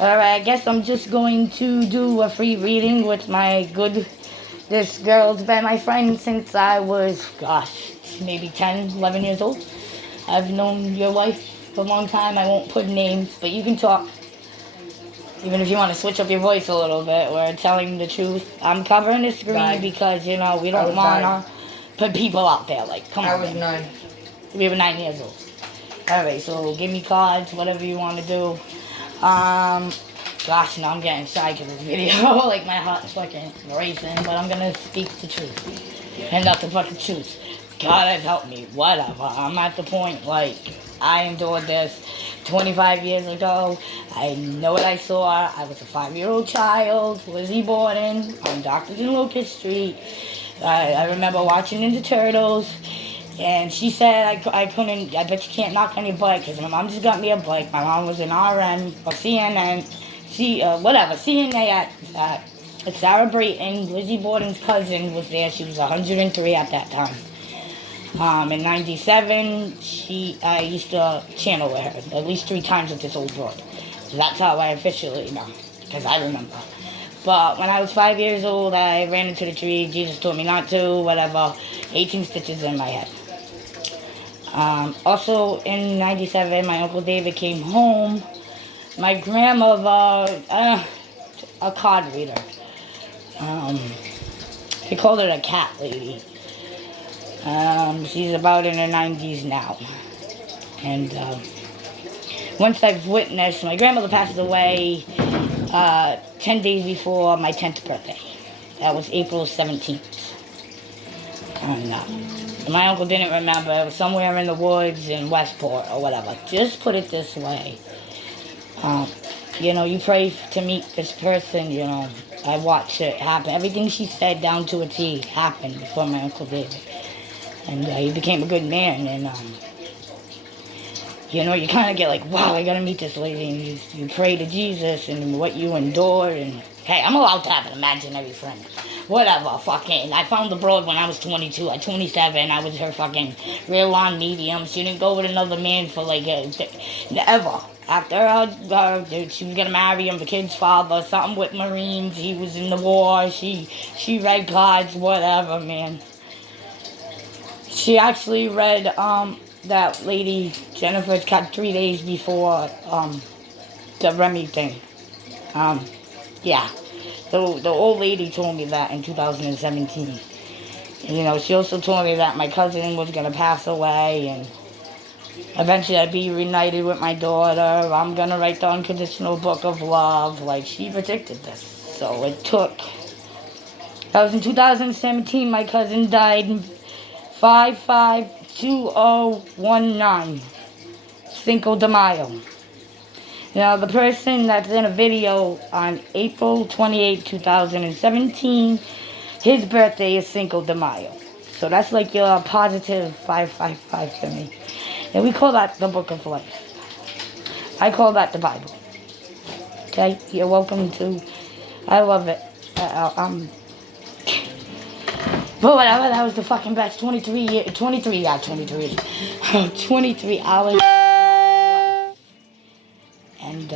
Alright, I guess I'm just going to do a free reading with this girl's been my friend since I was, gosh, maybe 10, 11 years old. I've known your wife for a long time. I won't put names, but you can talk. Even if you want to switch up your voice a little bit, we're telling the truth. I'm covering the screen because, we don't want to put people out there. Like, come on. I was 9. We were 9 years old. Alright, so give me cards, whatever you want to do. Gosh, now I'm getting shy because this video, like my heart's fucking racing, but I'm gonna speak the truth. And nothing but the truth. God has helped me, whatever. I'm at the point, like, I endured this 25 years ago. I know what I saw. I was a 5-year-old child, Lizzie Borden, on Doctors in Locust Street. I remember watching Ninja Turtles. And she said I couldn't, I bet you can't knock on your bike because my mom just got me a bike. My mom was an RN or CNN, CNA at Sarah Brayton. Lizzie Borden's cousin was there. She was 103 at that time. In 97, I used to channel with her at least 3 times with this old broad. So that's how I officially know, because I remember. But when I was 5 years old, I ran into the tree. Jesus told me not to, whatever. 18 stitches in my head. Also in 97, my Uncle David came home. My grandmother, a card reader. They called her a cat lady. She's about in her 90s now. And once I've witnessed, my grandmother passed away 10 days before my 10th birthday. That was April 17th. And my uncle didn't remember. It was somewhere in the woods in Westport or whatever. Just put it this way. You pray to meet this person, I watched it happen. Everything she said down to a T happened before my Uncle David. And he became a good man. And, you kind of get like, wow, I got to meet this lady. And you pray to Jesus and what you endured. And, hey, I'm allowed to have an imaginary friend. Whatever, fucking. I found the broad when I was 22. At 27, I was her fucking real-on medium. She didn't go with another man for, like, ever. After she was gonna marry him, the kid's father, something with Marines. He was in the war. She read cards, whatever, man. She actually read, that lady, Jennifer's cut 3 days before, the Remy thing. Yeah. The old lady told me that in 2017. And, she also told me that my cousin was going to pass away and eventually I'd be reunited with my daughter. I'm going to write the unconditional book of love. Like, she predicted this. So it took. That was in 2017. My cousin died 5/5/2019. Cinco de Mayo. Now, the person that's in a video on April 28, 2017, his birthday is Cinco de Mayo. So that's like your positive 555 for me. And we call that the Book of Life. I call that the Bible. Okay? You're welcome to. I love it. But whatever, that was the fucking best 23 hours. And,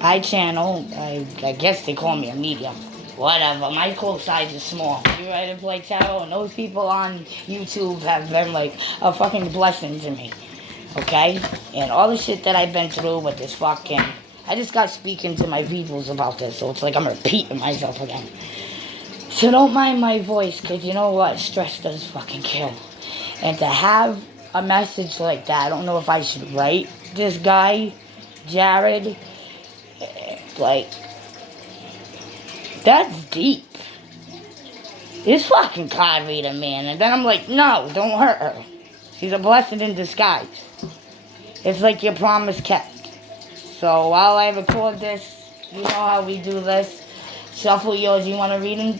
I channel, I guess they call me a medium. Whatever, my cool size is small. You ready to play tarot? And those people on YouTube have been like a fucking blessing to me. Okay? And all the shit that I've been through with this fucking. I just got speaking to my peoples about this, so it's like I'm repeating myself again. So don't mind my voice, because you know what? Stress does fucking kill. And to have a message like that, I don't know if I should write this guy, Jared, like, that's deep. This fucking card reader, man. And then I'm like, no, don't hurt her. She's a blessing in disguise. It's like your promise kept. So while I record this, you know how we do this. Shuffle yours, you want to read them?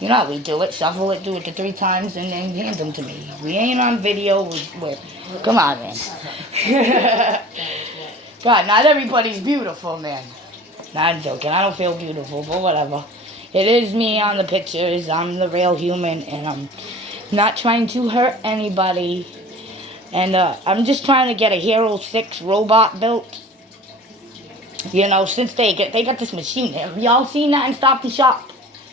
You know how we do it. Shuffle it, do it to 3 times, and then hand them to me. We ain't on video. We're come on, man. God, not everybody's beautiful, man. Nah, I'm joking. I don't feel beautiful, but whatever. It is me on the pictures. I'm the real human, and I'm not trying to hurt anybody. And I'm just trying to get a Hero 6 robot built. You know, since they got this machine. Have y'all seen that in Stop and Shop?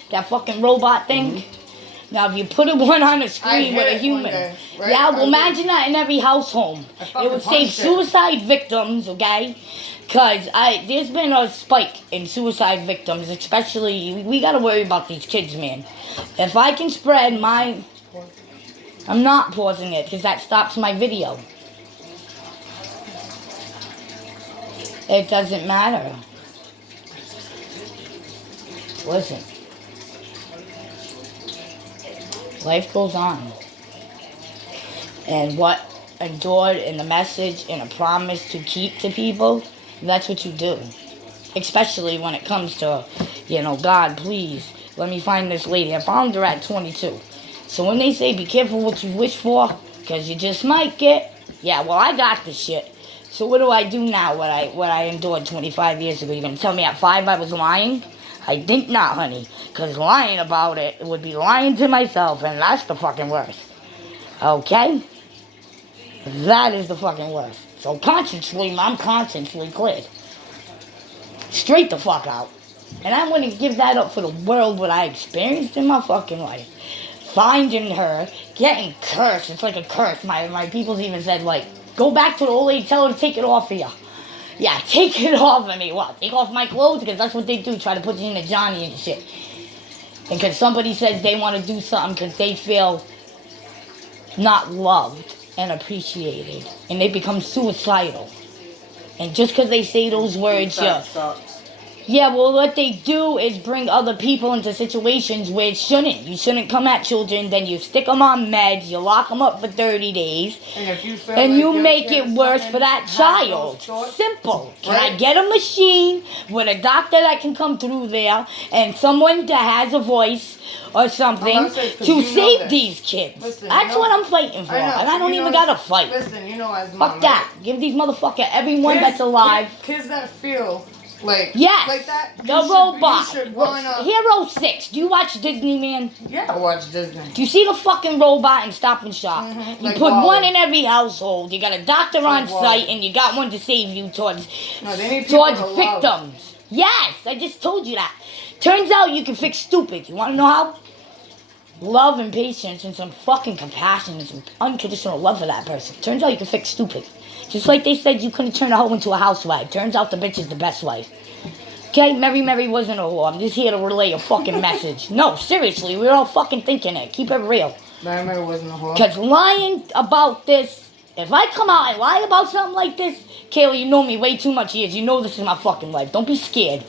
That fucking robot thing? Mm-hmm. Now, if you put one on the screen with a human, day, right? Yeah, well, imagine that in every household. It would save suicide victims, okay? Because there's been a spike in suicide victims, especially, we got to worry about these kids, man. If I can spread my... I'm not pausing it, because that stops my video. It doesn't matter. Listen. Life goes on. And what endured in the message and a promise to keep to people, that's what you do. Especially when it comes to, you know, God, please, let me find this lady. I found her at 22. So when they say be careful what you wish for, because you just might get, yeah, well, I got this shit. So what do I do now, what I endured 25 years ago? You're going to tell me at 5 I was lying? I think not, honey. Because lying about it would be lying to myself, and that's the fucking worst. Okay? That is the fucking worst. So consciously, I'm consciously cleared. Straight the fuck out. And I'm going to give that up for the world what I experienced in my fucking life. Finding her, getting cursed. It's like a curse. My people's even said, like, go back to the old lady, tell her to take it off of you. Yeah, take it off of me. What? Take off my clothes? Because that's what they do. Try to put you in a Johnny and shit. And because somebody says they want to do something because they feel not loved and appreciated. And they become suicidal. And just because they say those words, yeah, well, what they do is bring other people into situations where it shouldn't. You shouldn't come at children, then you stick them on meds, you lock them up for 30 days, and you make it worse for that child. Simple. Can I get a machine with a doctor that can come through there and someone that has a voice or something to save these kids? Listen, that's what I'm fighting for, and I don't even gotta fight. Listen, you know, as mom, fuck that. Give these motherfuckers, everyone that's alive. Kids that feel... Like, yes, like that. The robot. Hero 6. Do you watch Disney, man? Yeah, I watch Disney. Do you see the fucking robot in Stop and Shop? Mm-hmm. You like put one in every household. You got a doctor on site, and you got one to save you towards victims. Love. Yes, I just told you that. Turns out you can fix stupid. You want to know how? Love and patience and some fucking compassion and some unconditional love for that person. Turns out you can fix stupid. Just like they said you couldn't turn a hoe into a housewife. Turns out the bitch is the best wife. Okay, Mary wasn't a whore. I'm just here to relay a fucking message. No, seriously, we're all fucking thinking it. Keep it real. Mary wasn't a whore. Because lying about this, if I come out and lie about something like this, Kayla, you know me way too much years. You know this is my fucking life. Don't be scared.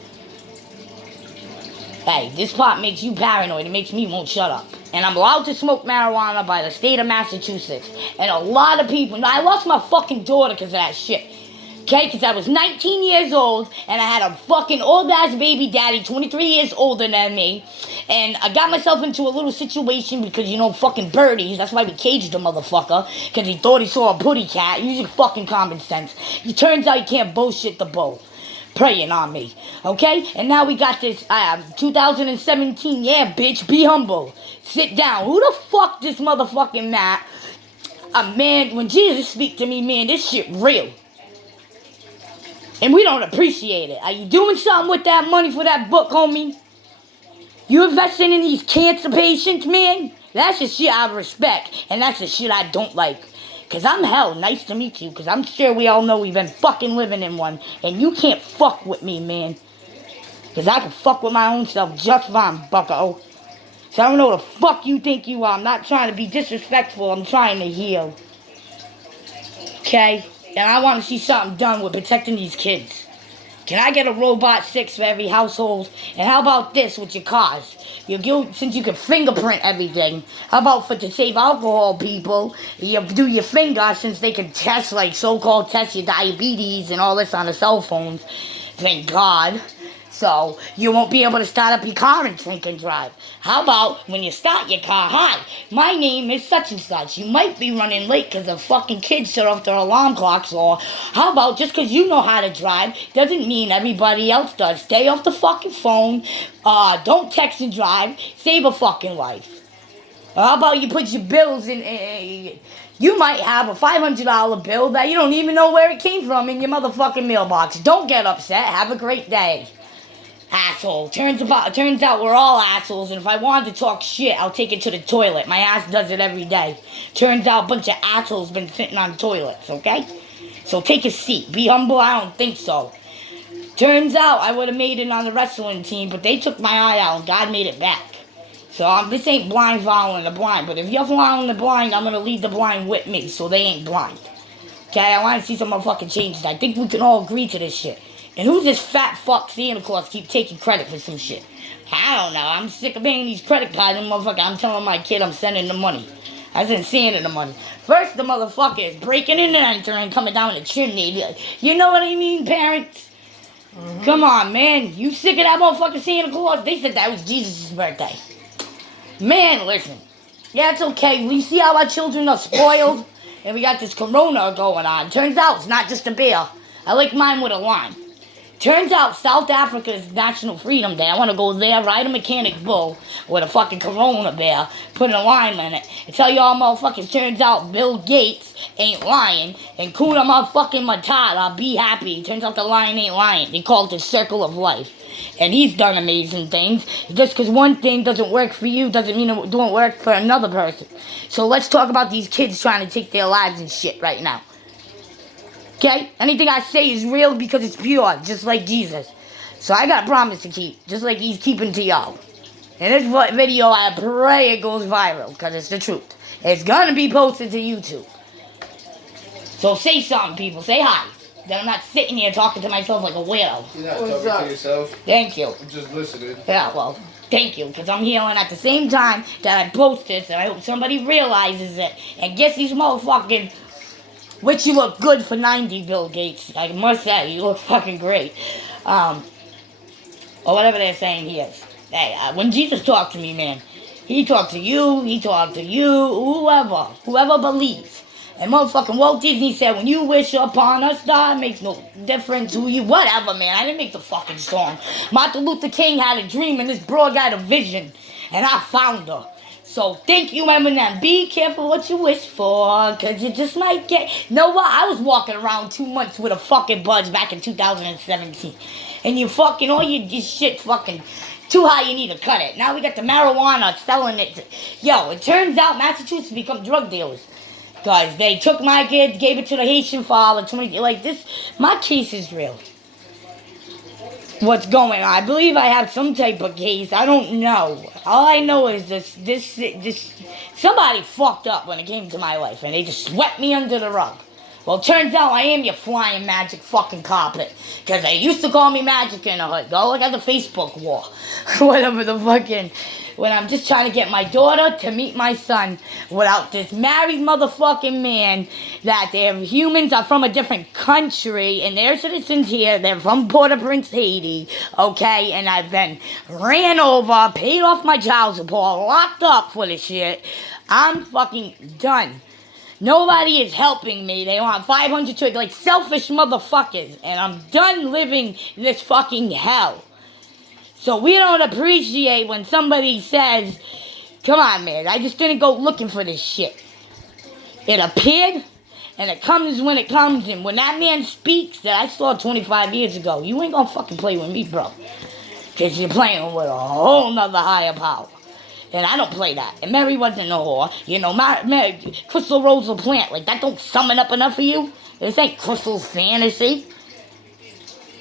Hey, this pot makes you paranoid. It makes me won't shut up. And I'm allowed to smoke marijuana by the state of Massachusetts. And a lot of people... I lost my fucking daughter because of that shit. Okay? Because I was 19 years old. And I had a fucking old-ass baby daddy, 23 years older than me. And I got myself into a little situation because, you know, fucking birdies. That's why we caged the motherfucker. Because he thought he saw a booty cat. Using fucking common sense. It turns out you can't bullshit the bull. Praying on me, okay? And now we got this 2017, yeah, bitch, be humble. Sit down. Who the fuck this motherfucking Matt? Man, when Jesus speak to me, man, this shit real. And we don't appreciate it. Are you doing something with that money for that book, homie? You investing in these cancer patients, man? That's the shit I respect, and that's the shit I don't like. Because I'm hell, nice to meet you, because I'm sure we all know we've been fucking living in one, and you can't fuck with me, man. Because I can fuck with my own self just fine, bucko. So I don't know what the fuck you think you are. I'm not trying to be disrespectful, I'm trying to heal. Okay? And I want to see something done with protecting these kids. Can I get a robot 6 for every household? And how about this with your cars? Since you can fingerprint everything, how about to save alcohol people, you do your finger since they can test, like so-called test your diabetes and all this on the cell phones. Thank God. So you won't be able to start up your car and drink and drive. How about when you start your car, hi, my name is such and such. You might be running late because the fucking kids set off their alarm clocks. Or how about just because you know how to drive doesn't mean everybody else does. Stay off the fucking phone. Don't text and drive. Save a fucking life. Or how about you put your bills in? You might have a $500 bill that you don't even know where it came from in your motherfucking mailbox. Don't get upset. Have a great day. Asshole. Turns out we're all assholes, and if I wanted to talk shit, I'll take it to the toilet. My ass does it every day. Turns out a bunch of assholes been sitting on toilets, okay? So take a seat. Be humble. I don't think so. Turns out I would have made it on the wrestling team, but they took my eye out and God made it back. So this ain't blind following the blind, but if you're following the blind, I'm going to lead the blind with me, so they ain't blind. Okay, I want to see some motherfucking changes. I think we can all agree to this shit. And who's this fat fuck Santa Claus keep taking credit for some shit? I don't know. I'm sick of paying these credit cards, and motherfucker, I'm telling my kid I'm sending the money. I sent Santa the money. First, the motherfucker is breaking in and entering, coming down the chimney. You know what I mean, parents? Mm-hmm. Come on, man. You sick of that motherfucking Santa Claus? They said that was Jesus' birthday. Man, listen. Yeah, it's okay. We see how our children are spoiled, and we got this corona going on. Turns out it's not just a bear. I like mine with a lime. Turns out South Africa's National Freedom Day. I want to go there, ride a mechanic bull with a fucking corona bear, put a lime in it, and tell y'all motherfuckers, turns out Bill Gates ain't lying, and Kuna motherfucking Matata, be happy. Turns out the lion ain't lying. They call it the circle of life. And he's done amazing things. Just because one thing doesn't work for you doesn't mean it don't work for another person. So let's talk about these kids trying to take their lives and shit right now. Okay? Anything I say is real because it's pure, just like Jesus. So I got a promise to keep, just like he's keeping to y'all. In this video, I pray it goes viral, because it's the truth. It's gonna be posted to YouTube. So say something, people. Say hi. Then I'm not sitting here talking to myself like a weirdo. You're not talking to yourself. Thank you. I'm just listening. Yeah, well, thank you, because I'm healing at the same time that I post this, and I hope somebody realizes it and gets these motherfucking... Which you look good for 90, Bill Gates. I must say, you look fucking great. Or whatever they're saying he is. Hey, when Jesus talked to me, man, he talked to you, whoever believes. And motherfucking Walt Disney said, when you wish upon a star, it makes no difference who you, whatever, man. I didn't make the fucking song. Martin Luther King had a dream, and this broad got a vision, and I found her. So thank you, Eminem. Be careful what you wish for, because you just might get... You know what? I was walking around 2 months with a fucking buzz back in 2017. And you fucking... All your shit fucking... Too high, you need to cut it. Now we got the marijuana selling it. Yo, it turns out Massachusetts become drug dealers. Because they took my kid, gave it to the Haitian father. Like this... My case is real. What's going on? I believe I have some type of case. I don't know. All I know is this somebody fucked up when it came to my life, and they just swept me under the rug. Well, turns out I am your flying magic fucking carpet, because they used to call me Magic in the Hood. Go look at the Facebook war. Whatever the fucking... When I'm just trying to get my daughter to meet my son without this married motherfucking man, that their humans are from a different country and they're citizens here. They're from Port-au-Prince, Haiti, okay? And I've been ran over, paid off my child support, locked up for this shit. I'm fucking done. Nobody is helping me. They want 500 to like selfish motherfuckers. And I'm done living this fucking hell. So we don't appreciate when somebody says, come on, man, I just didn't go looking for this shit. It appeared, and it comes when it comes. And when that man speaks that I saw 25 years ago, you ain't gonna fucking play with me, bro. Because you're playing with a whole nother higher power. And I don't play that. And Mary wasn't no whore. You know, Mary, Crystal Rose Plant, like that don't sum it up enough for you? This ain't Crystal's fantasy.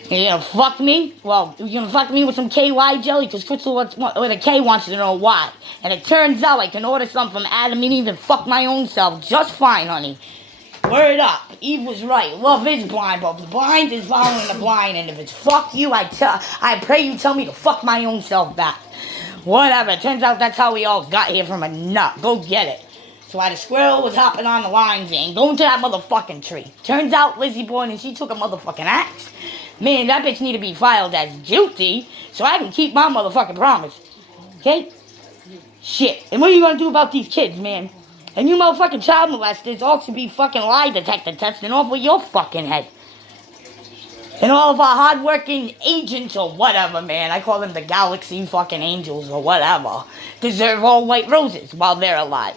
You gonna fuck me? Well, you gonna fuck me with some KY jelly? Because Crystal with a K wants to know why. And it turns out I can order something from Adam and even fuck my own self just fine, honey. Word up. Eve was right. Love is blind, but the blind is following the blind. And if it's fuck you, I pray you tell me to fuck my own self back. Whatever. It turns out that's how we all got here from a nut. Go get it. So while the squirrel was hopping on the lines and going to that motherfucking tree. Turns out Lizzie Borden, she took a motherfucking axe. Man, that bitch need to be filed as guilty so I can keep my motherfucking promise. Okay? Shit. And what are you gonna do about these kids, man? And you motherfucking child molesters ought to be fucking lie detector testing off with your fucking head. And all of our hardworking agents or whatever, man, I call them the galaxy fucking angels or whatever, deserve all white roses while they're alive.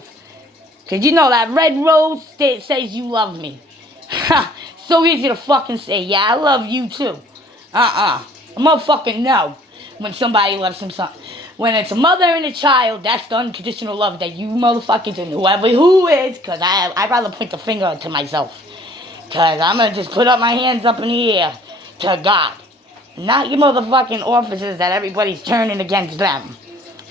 Because you know that red rose that says you love me. So easy to fucking say, yeah, I love you too. A motherfucker know when somebody loves him something. When it's a mother and a child, that's the unconditional love that you motherfuckers and who is, because I'd rather point the finger to myself. Because I'm going to just put up my hands up in the air to God. Not your motherfucking officers that everybody's turning against them.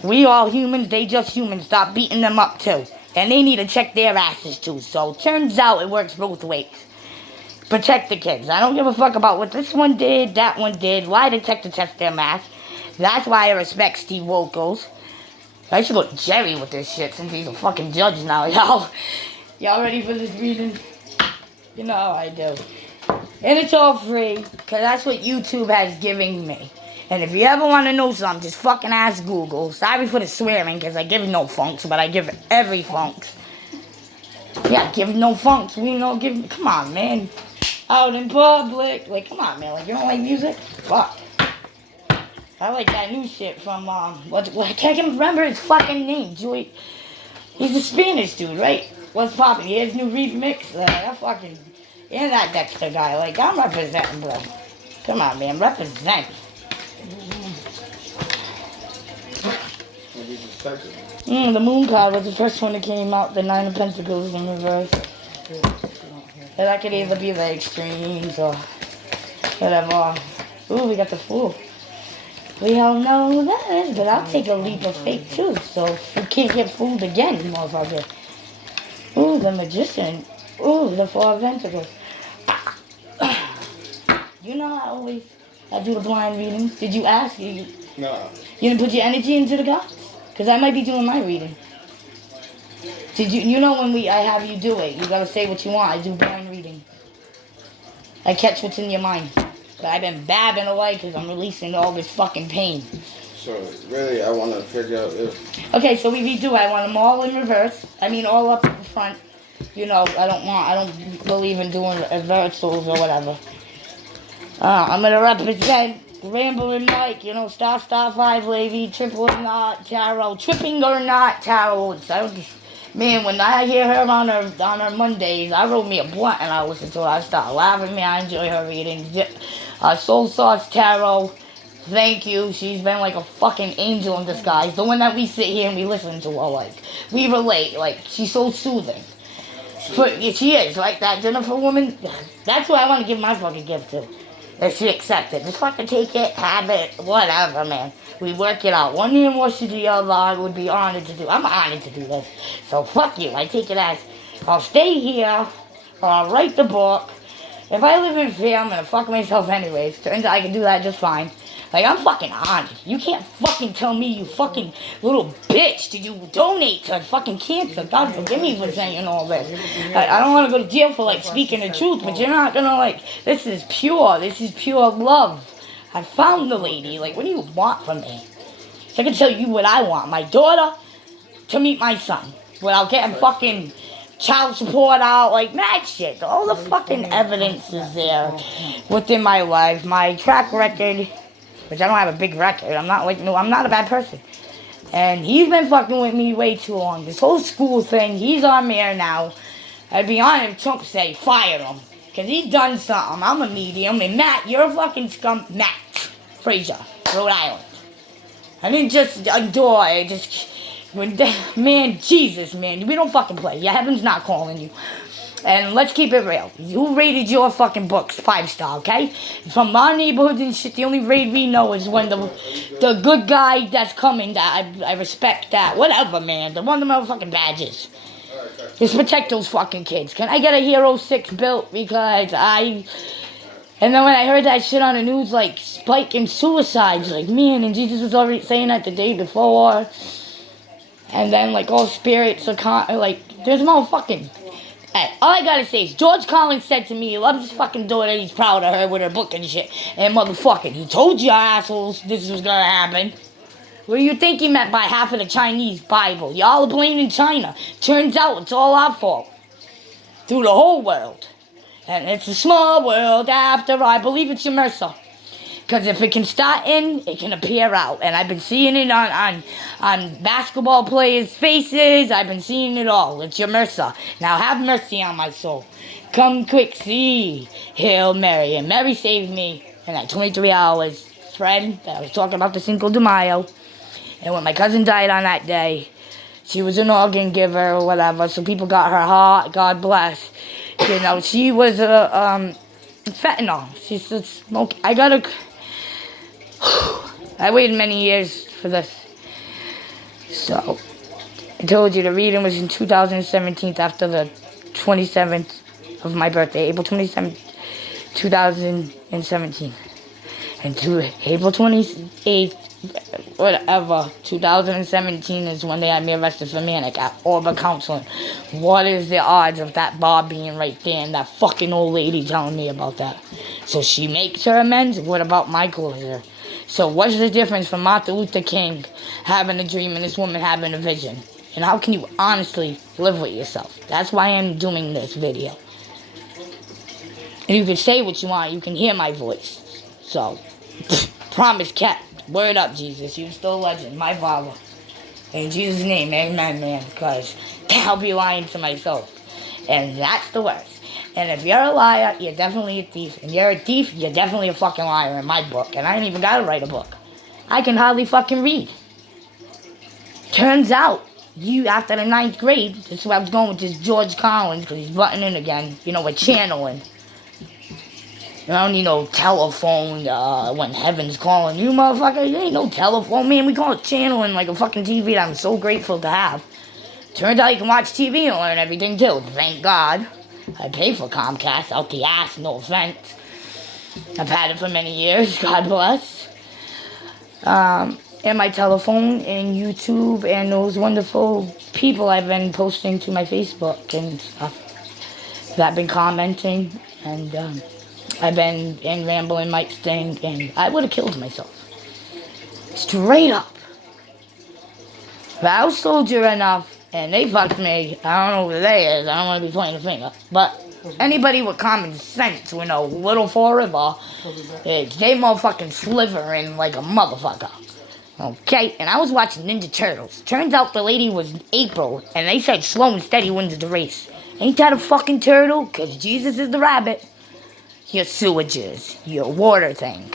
We all humans, they just humans. Stop beating them up too. And they need to check their asses too. So turns out it works both ways. Protect the kids. I don't give a fuck about what this one did, that one did. Lie detector test their mask. That's why I respect Steve Wilkos. I should go to Jerry with this shit since he's a fucking judge now, y'all. Y'all ready for this reading? You know how I do. And it's all free, because that's what YouTube has given me. And if you ever want to know something, just fucking ask Google. Sorry for the swearing, because I give no funks, but I give every funks. Yeah, give no funks. We don't give... Come on, man. Out in public. Like, come on, man. Like, you don't like music? Fuck. I like that new shit from, I can't even remember his fucking name. Joy. He's a Spanish dude, right? What's poppin'? He has new remix. That fucking... And that Dexter guy. Like, I'm representing, bro. Come on, man. Represent. The moon card was the first one that came out. The 9 of Pentacles in reverse. And that could either be the extremes or whatever. Ooh, we got the Fool. We all know who that is, but I'll take a leap of faith too. So you can't get fooled again, motherfucker. Ooh, the Magician. Ooh, the 4 of Pentacles. You know I do the blind readings. Did you ask? No. You didn't put your energy into the gods? Because I might be doing my reading. Did you know when I have you do it, you gotta say what you want. I do blind reading. I catch what's in your mind. But I've been babbing away because I'm releasing all this fucking pain. So, really, I want to figure out if... Okay, so we redo. I want them all in reverse. I mean, all up in front. You know, I don't believe in doing reversals or whatever. I'm going to represent Rambling Mike, you know, Star 5 Lady, Triple or Not Tarot, Tripping or Not Tarot. Man, when I hear her on her Mondays, I wrote me a blunt and I listen to her. I start laughing, man. I enjoy her reading. Soul Sauce Tarot, thank you. She's been like a fucking angel in disguise. The one that we sit here and we listen to her, like. We relate, like, she's so soothing. She is, like that Jennifer woman. That's who I want to give my fucking gift to. If she accepts it. Just fucking take it, have it, whatever, man. We work it out. One hand washes the other. I would be honored to do. I'm honored to do this. So fuck you. I take it as I'll stay here or I'll write the book. If I live in fear, I'm gonna fuck myself anyways. Turns out I can do that just fine. Like, I'm fucking honored. You can't fucking tell me, you fucking little bitch, did you donate to fucking cancer? God forgive me for saying all this. I don't want to go to jail for, like, speaking the truth, but you're not gonna, like, this is pure love. I found the lady. Like, what do you want from me? So I can tell you what I want. My daughter to meet my son without getting fucking child support out, like, mad shit. All the fucking evidence is there within my life. My track record, which I don't have a big record. I'm not a bad person. And he's been fucking with me way too long. This whole school thing, he's on air now. I'd be honest if Trump say, fire him. Because he's done something. I'm a medium. And Matt, you're a fucking scum. Matt Fraser, Rhode Island. I didn't just adore, I just... Man, Jesus, man. We don't fucking play. Your heaven's not calling you. And let's keep it real. You rated your fucking books 5-star, okay? From our neighborhoods and shit, the only raid we know is when the good guy that's coming, that I respect that. Whatever, man. The one of the motherfucking badges. Just protect those fucking kids. Can I get a Hero 6 built? Because And then when I heard that shit on the news, like, spiking suicides, like, man, and Jesus was already saying that the day before. And then, like, all spirits are, like, there's motherfucking... Hey, all I gotta say is, George Collins said to me, he loves his fucking daughter, he's proud of her with her book and shit. And motherfucking, he told you assholes this was gonna happen. What do you think he meant by half of the Chinese Bible? Y'all are blaming China. Turns out it's all our fault. Through the whole world. And it's a small world after all. I believe it's your Mercer. Because if it can start in, it can appear out. And I've been seeing it on basketball players' faces. I've been seeing it all. It's your Mercer. Now have mercy on my soul. Come quick, see. Hail Mary. And Mary saved me in that 23 hours. Friend that I was talking about the Cinco de Mayo. And when my cousin died on that day, she was an organ giver or whatever. So people got her heart. God bless. You know, she was a fentanyl. She's a smoke. I waited many years for this. So, I told you the reading was in 2017 after the 27th of my birthday, April 27th, 2017. And to April 28th, whatever, 2017 is when they had me arrested for manic at Orba Counseling. What is the odds of that bar being right there and that fucking old lady telling me about that? So she makes her amends. What about my closure? So what's the difference from Martin Luther King having a dream and this woman having a vision? And how can you honestly live with yourself? That's why I'm doing this video. And you can say what you want. You can hear my voice. So, promise kept. Word up, Jesus. You're still a legend. My father. In Jesus' name, amen, man. Because I'll be lying to myself. And that's the worst. And if you're a liar, you're definitely a thief. And you're a thief, you're definitely a fucking liar in my book. And I ain't even gotta write a book. I can hardly fucking read. Turns out, you, after the 9th grade, this is where I was going with this George Collins, because he's buttoning again. You know, we're channeling. I don't need no telephone when heaven's calling you, motherfucker. You ain't no telephone, man. We call it channeling like a fucking TV that I'm so grateful to have. Turns out you can watch TV and learn everything, too. Thank God. I pay for Comcast out the ass, no offense. I've had it for many years, God bless. And my telephone and YouTube and those wonderful people I've been posting to my Facebook and stuff that have been commenting. And I've been in Rambling Mike's thing, and I would have killed myself. Straight up. If I was soldier enough, and they fucked me, I don't know who they is, I don't want to be pointing a finger, but anybody with common sense, with no little forever, they motherfucking slivering like a motherfucker. Okay, and I was watching Ninja Turtles. Turns out the lady was April, and they said slow and steady wins the race. Ain't that a fucking turtle? Because Jesus is the rabbit. Your sewages, your water thing.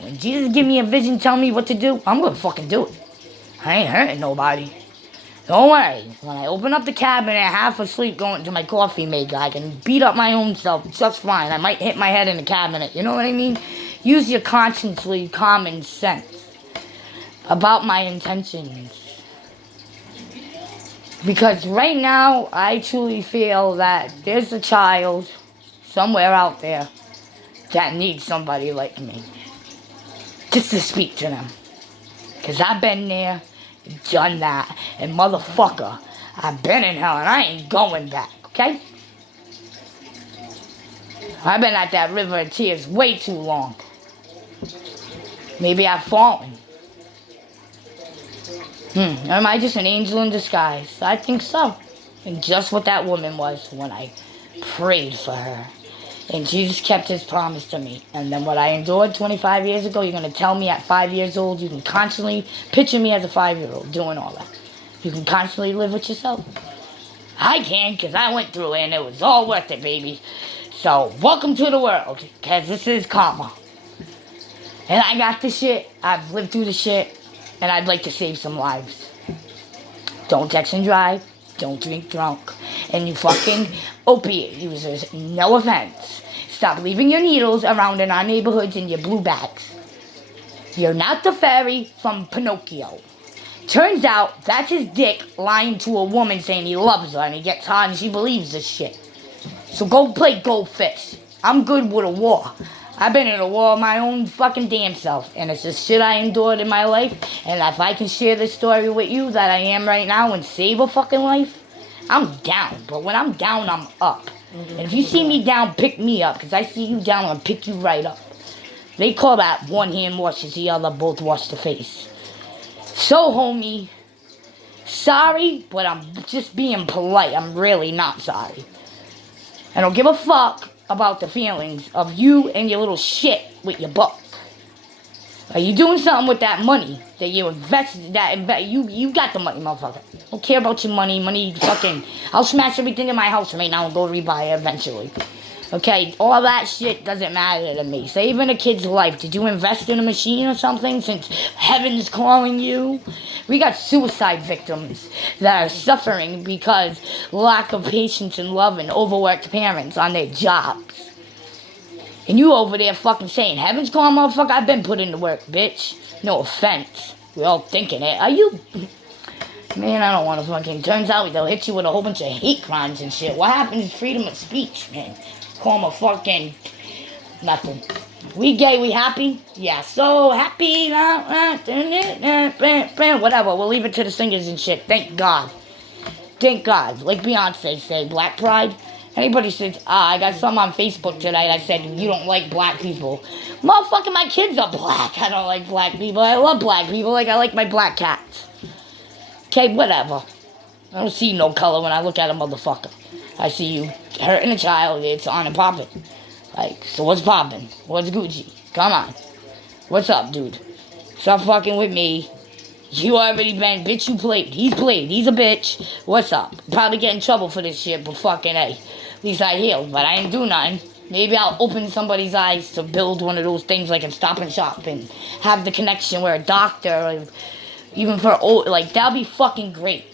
When Jesus give me a vision, tell me what to do, I'm gonna fucking do it. I ain't hurting nobody. Don't worry, when I open up the cabinet half asleep going to my coffee maker, I can beat up my own self just fine. I might hit my head in the cabinet, you know what I mean? Use your consciously common sense about my intentions. Because right now, I truly feel that there's a child somewhere out there that needs somebody like me. Just to speak to them. Because I've been there, done that, and motherfucker, I've been in hell and I ain't going back, okay? I've been at that river of tears way too long. Maybe I've fallen. Am I just an angel in disguise? I think so. And just what that woman was when I prayed for her. And Jesus kept his promise to me. And then what I endured 25 years ago, you're going to tell me at 5 years old, you can constantly picture me as a 5-year-old doing all that. You can constantly live with yourself. I can, because I went through it and it was all worth it, baby. So, welcome to the world, because this is karma. And I got the shit. I've lived through the shit. And I'd like to save some lives. Don't text and drive. Don't drink drunk. And you fucking opiate users, no offense. Stop leaving your needles around in our neighborhoods in your blue bags. You're not the fairy from Pinocchio. Turns out that's his dick lying to a woman saying he loves her and he gets hot and she believes this shit. So go play goldfish. I'm good with a war. I've been in a war my own fucking damn self. And it's the shit I endured in my life. And if I can share this story with you that I am right now and save a fucking life, I'm down. But when I'm down, I'm up. And if you see me down, pick me up. Because I see you down, I'll pick you right up. They call that one hand washes the other, both wash the face. So, homie, sorry, but I'm just being polite. I'm really not sorry. I don't give a fuck about the feelings of you and your little shit with your book. Are you doing something with that money that you invested? You got the money, motherfucker. I don't care about your money. Money, fucking. I'll smash everything in my house right now and go rebuy it eventually. Okay, all that shit doesn't matter to me. Saving a kid's life. Did you invest in a machine or something since heaven's calling you? We got suicide victims that are suffering because lack of patience and love and overworked parents on their jobs. And you over there fucking saying, heaven's calling, motherfucker? I've been putting to work, bitch. No offense. We all thinking it. Are you... Man, I don't want to fucking... Turns out they'll hit you with a whole bunch of hate crimes and shit. What happened is freedom of speech, man. Call them a fucking... Nothing. We gay, we happy? Yeah, so happy. Whatever, we'll leave it to the singers and shit. Thank God. Thank God. Like Beyonce said, Black Pride. Anybody says, I got some on Facebook tonight. I said, you don't like black people. Motherfucker, my kids are black. I don't like black people. I love black people like I like my black cats. Okay, whatever. I don't see no color when I look at a motherfucker. I see you hurting a child. It's on and popping. Like, so what's popping? What's Gucci? Come on. What's up, dude? Stop fucking with me. You already been, bitch, you played. He's played. He's a bitch. What's up? Probably get in trouble for this shit, but fucking hey. At least I healed, but I didn't do nothing. Maybe I'll open somebody's eyes to build one of those things like a Stop and Shop and have the connection where a doctor, or even for old, like, that'll be fucking great.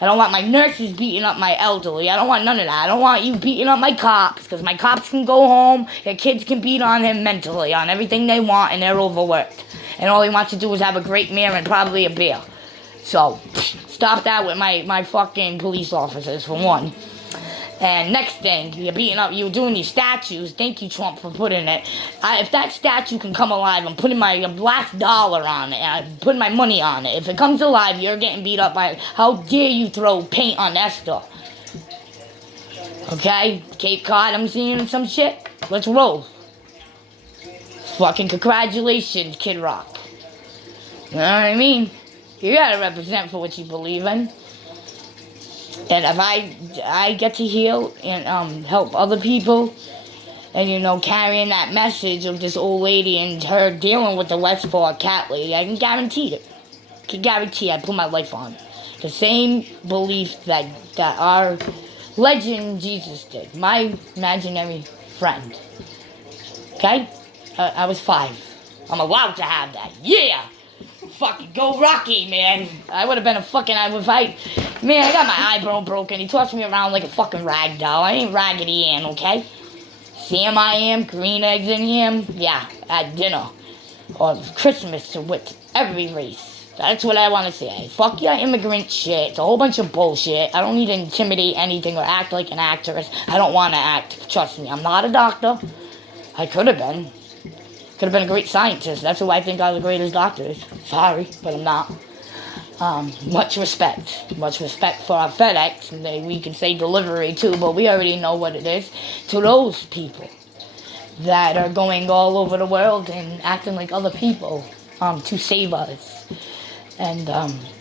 I don't want my nurses beating up my elderly. I don't want none of that. I don't want you beating up my cops, because my cops can go home. Their kids can beat on him mentally, on everything they want, and they're overworked. And all he wants to do is have a great meal and probably a beer. So, stop that with my fucking police officers, for one. And next thing, you're beating up, you're doing these statues. Thank you, Trump, for putting it. If that statue can come alive, I'm putting my last dollar on it. I'm putting my money on it. If it comes alive, you're getting beat up by it. How dare you throw paint on Esther? Okay? Cape Cod, I'm seeing some shit. Let's roll. Fucking congratulations, Kid Rock. You know what I mean? You gotta represent for what you believe in. And if I get to heal and help other people, and carrying that message of this old lady and her dealing with the Westport cat lady, I can guarantee it. I put my life on it. The same belief that our legend Jesus did. My imaginary friend. Okay? I was 5. I'm allowed to have that. Yeah! Fucking go Rocky, man. I would have been man, I got my eyebrow broken. He tossed me around like a fucking rag doll. I ain't Raggedy Ann, okay? Sam I am, green eggs and ham, yeah, at dinner. Or Christmas with every race. That's what I want to say. Fuck your immigrant shit. It's a whole bunch of bullshit. I don't need to intimidate anything or act like an actress. I don't want to act. Trust me, I'm not a doctor. I could have been. Could have been a great scientist. That's who I think are the greatest doctors. Sorry, but I'm not. Much respect. Much respect for our FedEx. We can say delivery too, but we already know what it is. To those people that are going all over the world and acting like other people to save us. And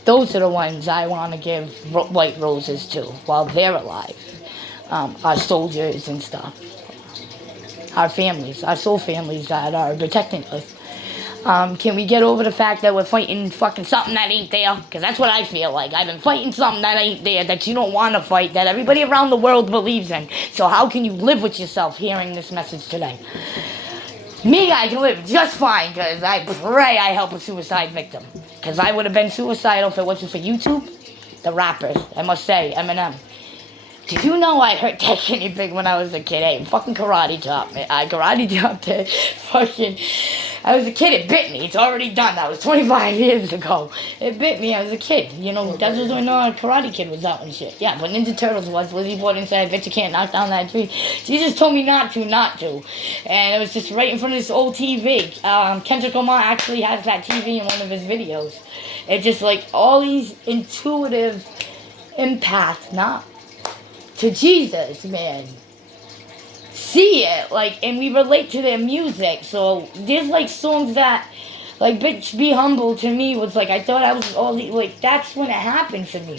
those are the ones I want to give white roses to while they're alive. Our soldiers and stuff. Our families, our soul families that are protecting us. Can we get over the fact that we're fighting fucking something that ain't there? Because that's what I feel like. I've been fighting something that ain't there, that you don't want to fight, that everybody around the world believes in. So how can you live with yourself hearing this message today? Me, I can live just fine, because I pray I help a suicide victim. Because I would have been suicidal if it wasn't for YouTube. The rappers, I must say, Eminem. Did you know I hurt that guinea pig when I was a kid? Hey, fucking karate chopped me. I karate chopped it. I was a kid, it bit me. It's already done. That was 25 years ago. It bit me, I was a kid. That's just when Karate Kid was out and shit. Yeah, but Ninja Turtles was. Lizzie Borden said, I bet you can't knock down that tree. Jesus told me not to. And it was just right in front of this old TV. Kendrick Lamar actually has that TV in one of his videos. It's just like all these intuitive impact, not to Jesus, man. See it, and we relate to their music. So there's songs that, Bitch Be Humble to me was I thought I was all that's when it happened to me.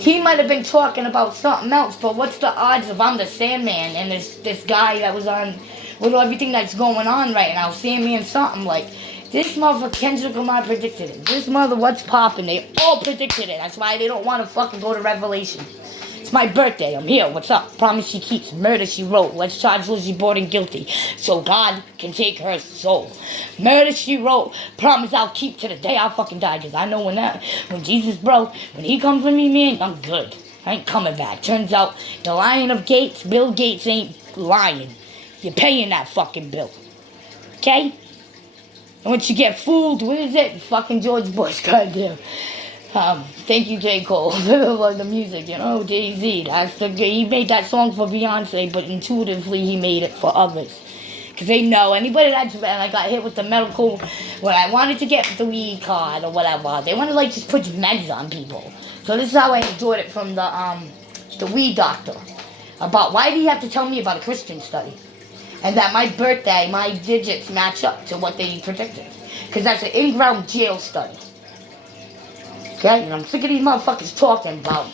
He might have been talking about something else, but what's the odds if I'm the Sandman and this guy that was on with everything that's going on right now, Sandman something like this motherfucker Kendrick Lamar predicted it. This mother what's popping? They all predicted it. That's why they don't want to fucking go to Revelation. It's my birthday. I'm here. What's up? Promise she keeps. Murder she wrote. Let's charge Lizzie Borden guilty so God can take her soul. Murder she wrote. Promise I'll keep to the day I fucking die. Because I know when Jesus broke, when he comes for me, man, I'm good. I ain't coming back. Turns out the Lion of Gates, Bill Gates ain't lying. You're paying that fucking bill. Okay? And once you get fooled, what is it? Fucking George Bush, goddamn. Thank you, J. Cole, for the music, you know, Jay-Z. He made that song for Beyonce, but intuitively he made it for others. Because they know, anybody that's, and I got hit with the medical, when I wanted to get the weed card or whatever, they want to, like, just put meds on people. So this is how I enjoyed it from the weed doctor. About why do you have to tell me about a Christian study? And that my birthday, my digits match up to what they predicted. Because that's an in-ground jail study. Okay, and I'm sick of these motherfuckers talking about.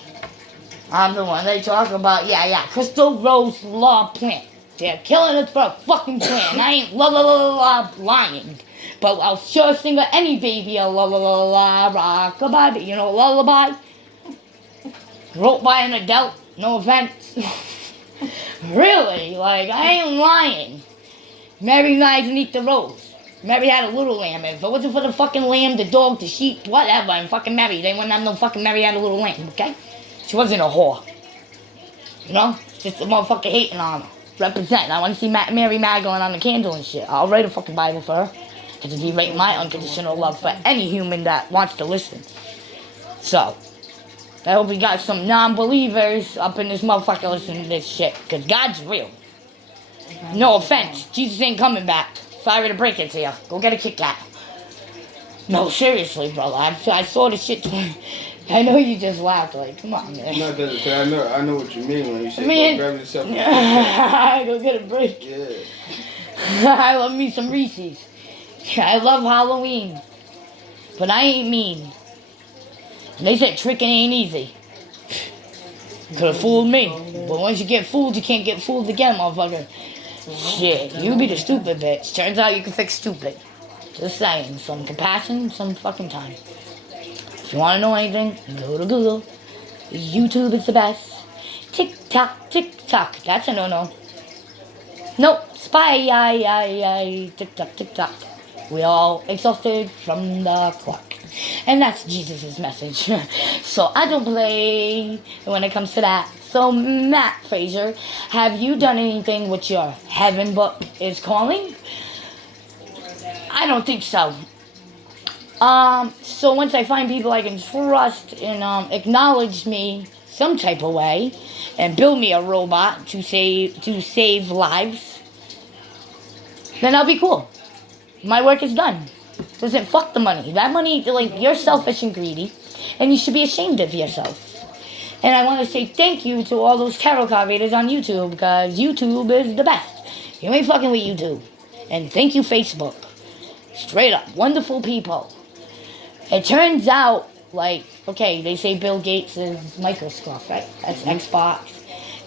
I'm the one they talk about. Yeah, Crystal Rose Law plant. They're killing us for a fucking plan. I ain't lying. But I'll sure sing any baby a rockabye. You know, lullaby. Wrote by an adult. No offense. Really, like I ain't lying. Mary lies and eat the rose. Mary had a little lamb. If it wasn't for the fucking lamb, the dog, the sheep, whatever, and fucking Mary, they wouldn't have no fucking Mary had a little lamb, okay? She wasn't a whore. You know? Just a motherfucker hating on her. Represent. I want to see Mary Magdalene on the candle and shit. I'll write a fucking Bible for her. Because it'd be right my unconditional love for any human that wants to listen. So, I hope we got some non-believers up in this motherfucker listening to this shit. Because God's real. No offense. Jesus ain't coming back. Sorry to break it to you. Go get a Kit Kat. No, seriously, brother. I saw the shit. I know you just laughed. Like, come on, man. No, because I know what you mean when you say go grab yourself a Kit Kat. Go get a break. Yeah. I love me some Reese's. I love Halloween. But I ain't mean. They said tricking ain't easy. Could have fooled me. But once you get fooled, you can't get fooled again, motherfucker. Shit, you be the stupid bitch. Turns out you can fix stupid. Just saying. Some compassion, some fucking time. If you want to know anything, go to Google. YouTube is the best. TikTok, TikTok. That's a no-no. Nope. Spy, TikTok. We all exhausted from the clock. And that's Jesus' message. So I don't play when it comes to that. So Matt Fraser, have you done anything with your heaven book is calling? I don't think so. So once I find people I can trust and acknowledge me some type of way and build me a robot to save lives, then I'll be cool. My work is done. Listen, fuck the money. That money, like, you're selfish and greedy, and you should be ashamed of yourself. And I want to say thank you to all those tarot card readers on YouTube, because YouTube is the best. You ain't fucking with YouTube. And thank you, Facebook. Straight up. Wonderful people. It turns out, like, okay, they say Bill Gates is Microsoft, right? That's Xbox.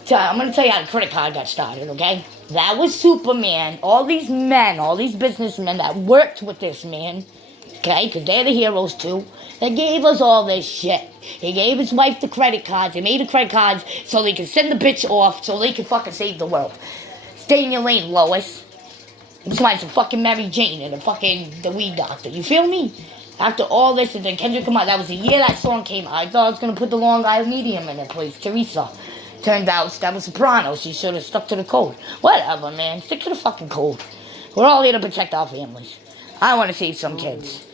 So I'm going to tell you how the credit card got started, okay? That was Superman. All these men, all these businessmen that worked with this man, okay? Because they're the heroes, too. They gave us all this shit. He gave his wife the credit cards. They made the credit cards so they could send the bitch off so they could fucking save the world. Stay in your lane, Lois. This why some fucking Mary Jane and the weed doctor. You feel me? After all this, and then Kendrick Lamar, that was the year that song came out. I thought I was going to put the Long Island Medium in it, please. Teresa. Turned out that was Soprano. She should have stuck to the code. Whatever, man. Stick to the fucking code. We're all here to protect our families. I want to save some kids.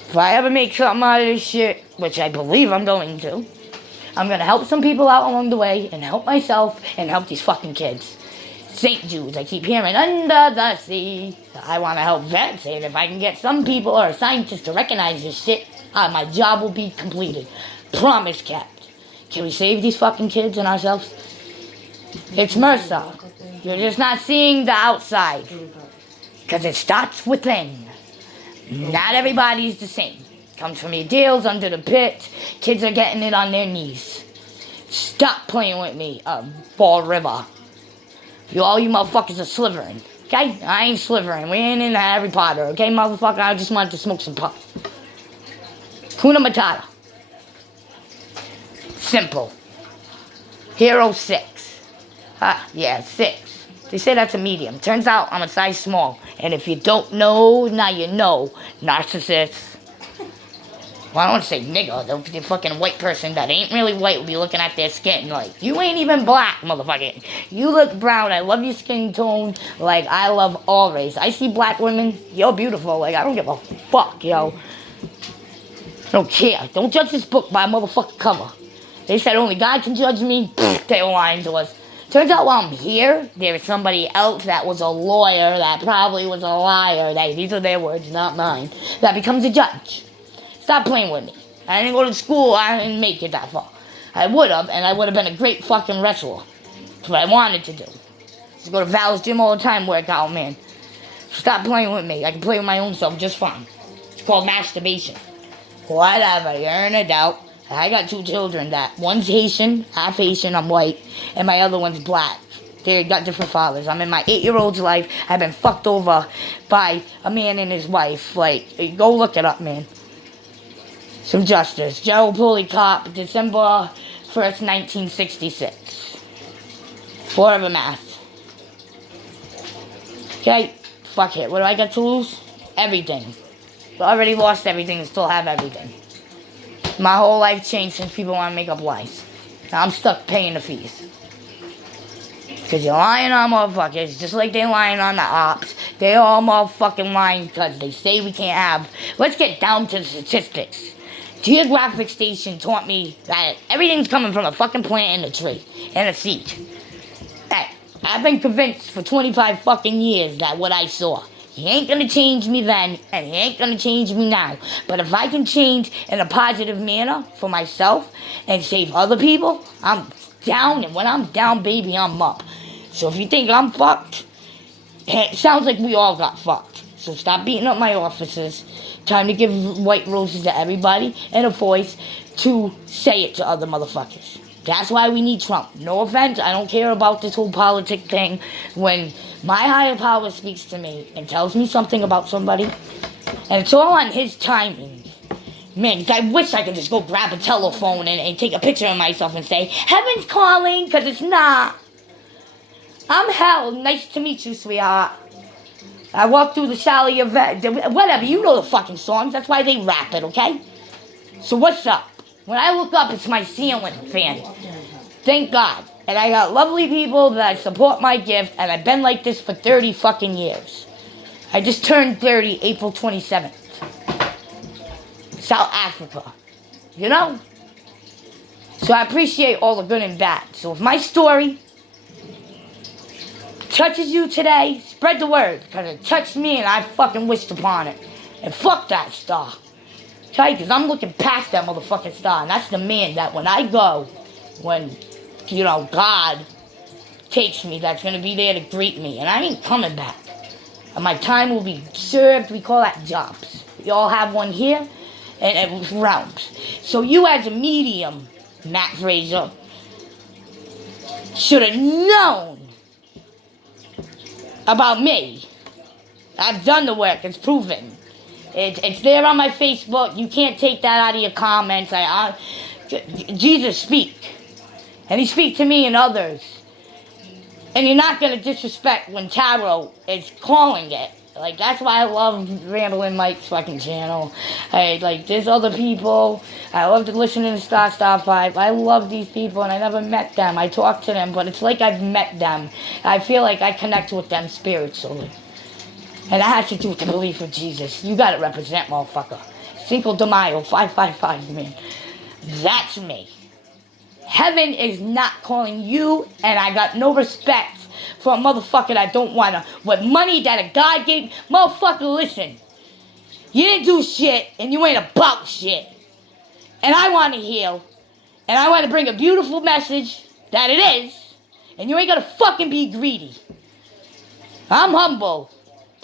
If I ever make something out of this shit, which I believe I'm going to, I'm going to help some people out along the way and help myself and help these fucking kids. St. Jude's, I keep hearing, under the sea. I want to help vets, and if I can get some people or scientists to recognize this shit, my job will be completed. Promise kept. Can we save these fucking kids and ourselves? It's MRSA. You're just not seeing the outside. Because it starts within. Not everybody's the same. Comes from your deals under the pit. Kids are getting it on their knees. Stop playing with me, Fall River. All you motherfuckers are slivering. Okay? I ain't slivering. We ain't in Harry Potter. Okay, motherfucker? I just wanted to smoke some pot. Kuna Matata. Simple. Hero 6. Yeah, 6. They say that's a medium. Turns out I'm a size small. And if you don't know, now you know. Narcissist. Well, I don't want to say nigga. The fucking white person that ain't really white will be looking at their skin like, you ain't even black, motherfucker. You look brown. I love your skin tone. Like, I love all race. I see black women. You're beautiful. Like, I don't give a fuck, yo. I don't care. Don't judge this book by a motherfucking cover. They said only God can judge me. They were lying to us. Turns out while I'm here, there is somebody else that was a lawyer that probably was a liar. These are their words, not mine. That becomes a judge. Stop playing with me. I didn't go to school. I didn't make it that far. I would have, and I would have been a great fucking wrestler. That's what I wanted to do. Just go to Val's gym all the time, work out, man. Stop playing with me. I can play with my own self just fine. It's called masturbation. Whatever, you're in a doubt. I got 2 children that one's Haitian, half Haitian, I'm white, and my other one's black. They got different fathers. I'm in my 8-year-old's life. I've been fucked over by a man and his wife. Like, go look it up, man. Some justice. Gerald Pulley Cop, December 1st, 1966. Forever Math. Okay? Fuck it. What do I got to lose? Everything. I already lost everything and still have everything. My whole life changed since people want to make up lies. Now I'm stuck paying the fees. Because you're lying on motherfuckers, just like they're lying on the ops. They all motherfucking lying because they say we can't have. Let's get down to the statistics. Geographic Station taught me that everything's coming from a fucking plant and a tree and a seed. Hey, I've been convinced for 25 fucking years that what I saw. He ain't gonna change me then, and he ain't gonna change me now. But if I can change in a positive manner for myself and save other people, I'm down, and when I'm down, baby, I'm up. So if you think I'm fucked, it sounds like we all got fucked. So stop beating up my officers. Time to give white roses to everybody and a voice to say it to other motherfuckers. That's why we need Trump. No offense, I don't care about this whole politic thing. When my higher power speaks to me and tells me something about somebody, and it's all on his timing. Man, I wish I could just go grab a telephone and take a picture of myself and say, heaven's calling, because it's not. I'm hell. Nice to meet you, sweetheart. I walk through the Sally Yvette, whatever, you know the fucking songs, that's why they rap it, okay? So what's up? When I look up, it's my ceiling fan. Thank God. And I got lovely people that support my gift, and I've been like this for 30 fucking years. I just turned 30 April 27th. South Africa. You know? So I appreciate all the good and bad. So if my story touches you today, spread the word, because it touched me and I fucking wished upon it. And fuck that star. Okay, because I'm looking past that motherfucking star, and that's the man that when I go, when, you know, God takes me, that's going to be there to greet me, and I ain't coming back. And my time will be served. We call that jobs. We all have one here, and it realms. So you as a medium, Matt Fraser, should have known about me. I've done the work. It's proven. It's there on my Facebook. You can't take that out of your comments. Jesus speak. And he speak to me and others. And you're not going to disrespect when tarot is calling it. Like, that's why I love Ramblin' Mike's fucking channel. There's other people. I love to listen to Star 5. I love these people, and I never met them. I talk to them, but it's like I've met them. I feel like I connect with them spiritually. And that has to do with the belief of Jesus. You gotta represent, motherfucker. Cinco de Mayo, 555, man. That's me. Heaven is not calling you, and I got no respect for a motherfucker that don't wanna, with money that a God gave. Motherfucker, listen. You didn't do shit, and you ain't about shit. And I wanna heal, and I wanna bring a beautiful message that it is, and you ain't gonna fucking be greedy. I'm humble.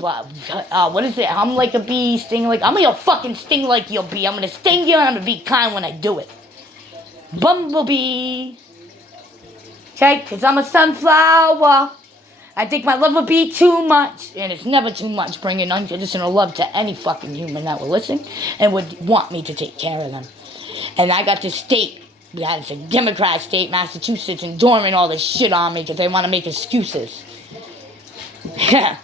what is it? I'm like a bee, sting like... I'm gonna fucking sting like you'll be. I'm gonna sting you and I'm gonna be kind when I do it. Bumblebee. Okay? Because I'm a sunflower. I think my love will be too much. And it's never too much bringing unconditional love to any fucking human that will listen and would want me to take care of them. And I got this state. Yeah, it's a Democrat state, Massachusetts, endorsing all this shit on me because they want to make excuses. Yeah.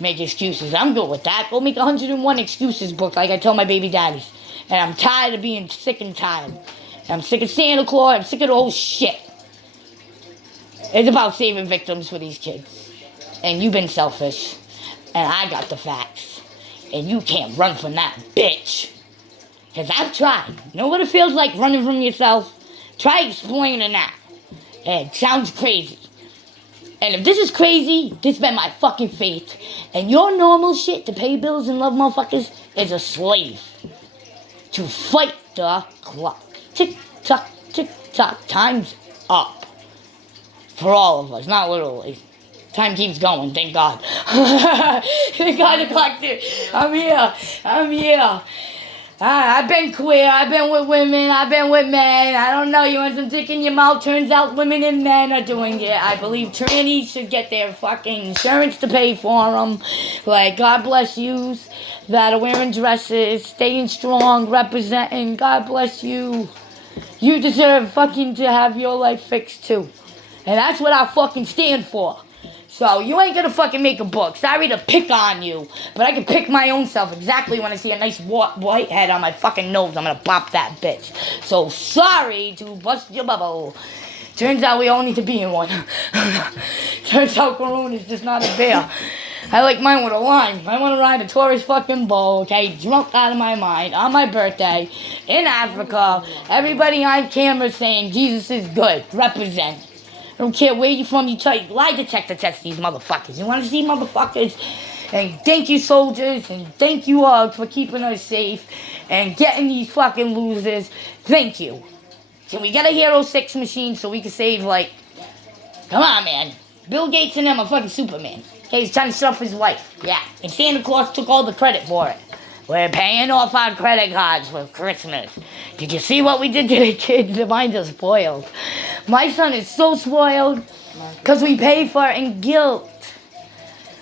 Make excuses. I'm good with that. Go make 101 excuses book like I tell my baby daddies. And I'm tired of being sick and tired. And I'm sick of Santa Claus. I'm sick of the whole shit. It's about saving victims for these kids. And you've been selfish. And I got the facts. And you can't run from that bitch. Because I've tried. You know what it feels like running from yourself? Try explaining that. It sounds crazy. And if this is crazy, this been my fucking faith. And your normal shit to pay bills and love motherfuckers is a slave. To fight the clock. Tick tock, tick tock. Time's up. For all of us, not literally. Time keeps going, thank God. Thank God the clock did. I'm here. I've been queer, I've been with women, I've been with men. I don't know, you want some dick in your mouth? Turns out women and men are doing it. I believe trannies should get their fucking insurance to pay for them. Like, God bless yous that are wearing dresses, staying strong, representing. God bless you. You deserve fucking to have your life fixed too. And that's what I fucking stand for. So, you ain't gonna fucking make a book. Sorry to pick on you, but I can pick my own self exactly when I see a nice white head on my fucking nose. I'm gonna pop that bitch. So, sorry to bust your bubble. Turns out we all need to be in one. Turns out Corona's just not a bear. I like mine with a lime. I want to ride a tourist fucking bull, okay? Drunk out of my mind on my birthday in Africa. Everybody on camera saying Jesus is good. Represent. I don't care where you're from, you try lie detector test these motherfuckers. You want to see motherfuckers? And thank you, soldiers, and thank you all for keeping us safe and getting these fucking losers. Thank you. Can we get a Hero 6 machine so we can save, like... Come on, man. Bill Gates and them are fucking Superman. Okay, he's trying to stuff his wife. Yeah. And Santa Claus took all the credit for it. We're paying off our credit cards for Christmas. Did you see what we did to the kids? Mine are spoiled. My son is so spoiled because we pay for it in guilt.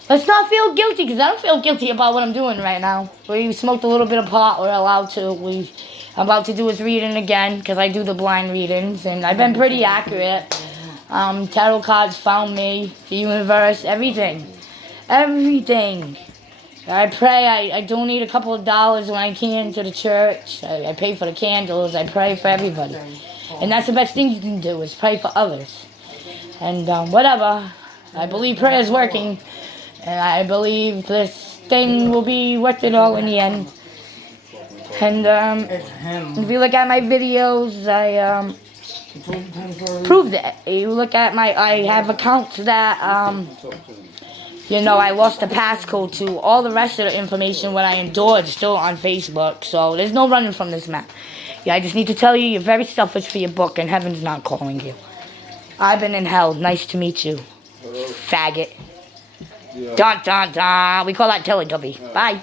Let's not feel guilty because I don't feel guilty about what I'm doing right now. We smoked a little bit of pot. We're allowed to. I'm about to do his reading again because I do the blind readings. And I've been pretty accurate. Tarot cards found me, the universe, everything. Everything. I pray, I donate a couple of dollars when I can to the church. I pay for the candles. I pray for everybody. And that's the best thing you can do is pray for others. And whatever. I believe prayer is working. And I believe this thing will be worth it all in the end. And if you look at my videos, I proved it. You look at I have accounts that... You know, I lost the passcode to all the rest of the information when I endured still on Facebook. So there's no running from this, man. Yeah, I just need to tell you, you're very selfish for your book and heaven's not calling you. I've been in hell. Nice to meet you. Faggot. Yeah. Dun, dun, dun. We call that Teletubby. Bye.